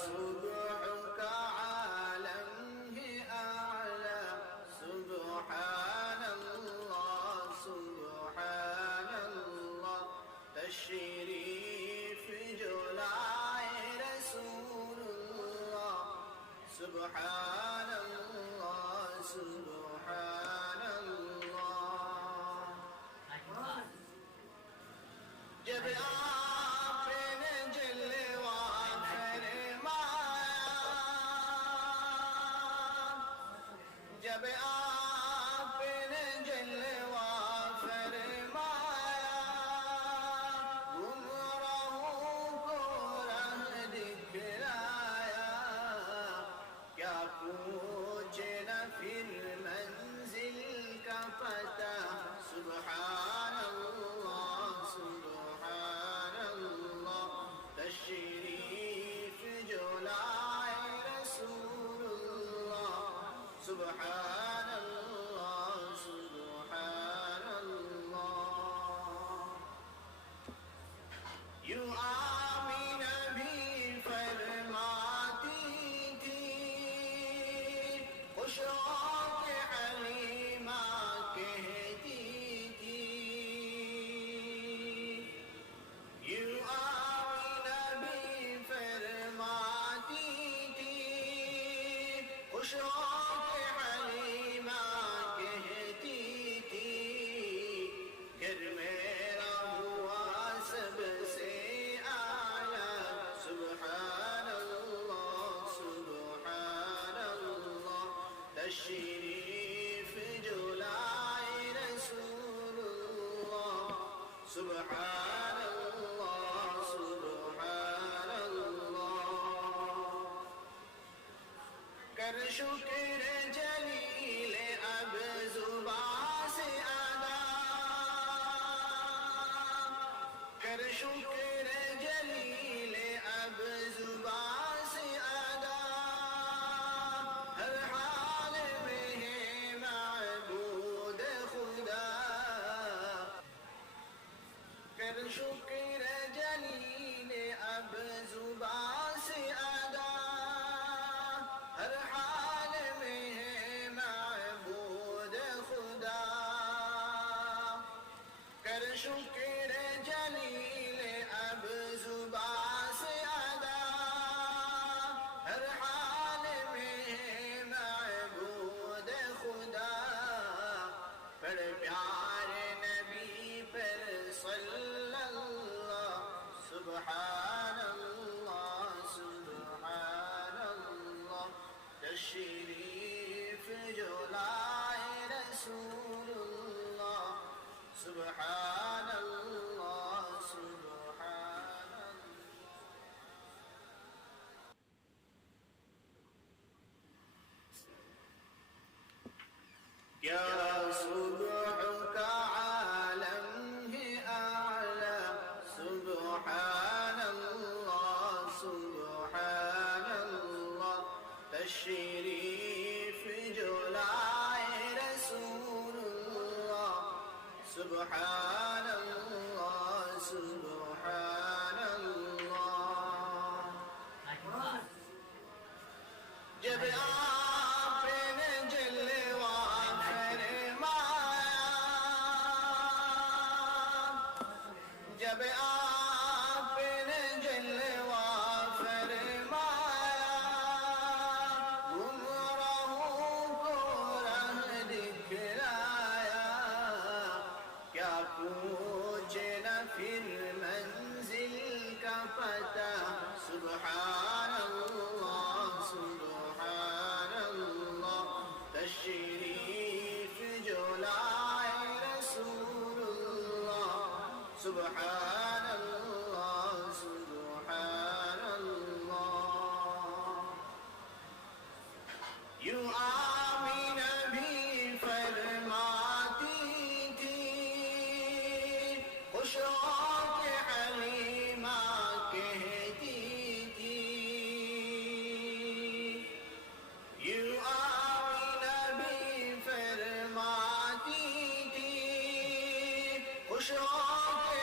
صبح کا عالم ہے اعلی سبحان اللہ سبحان اللہ تشریف جو لائے رسول اللہ سبحان اللہ سبحان اللہ جب آپ نے جلوہ فرمایا جب آپ نے جلوہ فرمایا گمراہوں کو راہ دکھلایا کیا پوچھنا پھر منزل کا پتہ سبحان اللہ سبحان اللہ تشریف جو لائے رسول اللہ سبحان اللہ سبحان اللہ یوں آمینہ بھی فرماتی تھی خوشوں کے حلیمہ کہتی تھی یوں آمینہ بھی فرماتی تھی خوشوں کے حلیمہ کہتی تھی گھر میرا ہوا سب سے اعلیٰ سبحان اللہ سبحان اللہ تشریف جو لائے رسول اللہ سبحان اللہ سبحان اللہ کر شکر جلیل اب زبان سے ادا کر شکر جلیل اب زبان سے ادا ہر حال میں ہے معبود خدا کر شکر جلیل اب زبان سے ادا ہر حال میں ہے معبود خدا کر شکر جلیل اب زبان سے ادا ہر حال میں ہے معبود خدا بڑے پیارے نبی پر صلی اللہ سبحان اللہ سبحان اللہ تشریف جو لائے رسول اللہ سبحان اللہ سبحان اللہ کیا صبح کا عالم ہے اعلی سبحان اللہ سبحان اللہ تشریف جو لائے رسول اللہ سبحان اللہ سبحان اللہ جب آپ نے جلوہ فرمایا جب آپ نے جلوہ فرمایا گمراہوں کو راہ دکھلایا کیا پوچھنا پھر منزل کا پتہ سبحان اللہ سبحان اللہ تشریف جو لائے رسول اللہ سبحان اللہ سبحان اللہ یوں آمینہ بھی فرماتی تھی خوشوں کے حلیمہ کہتی تھی یوں آمینہ بھی فرماتی تھی خوشوں کے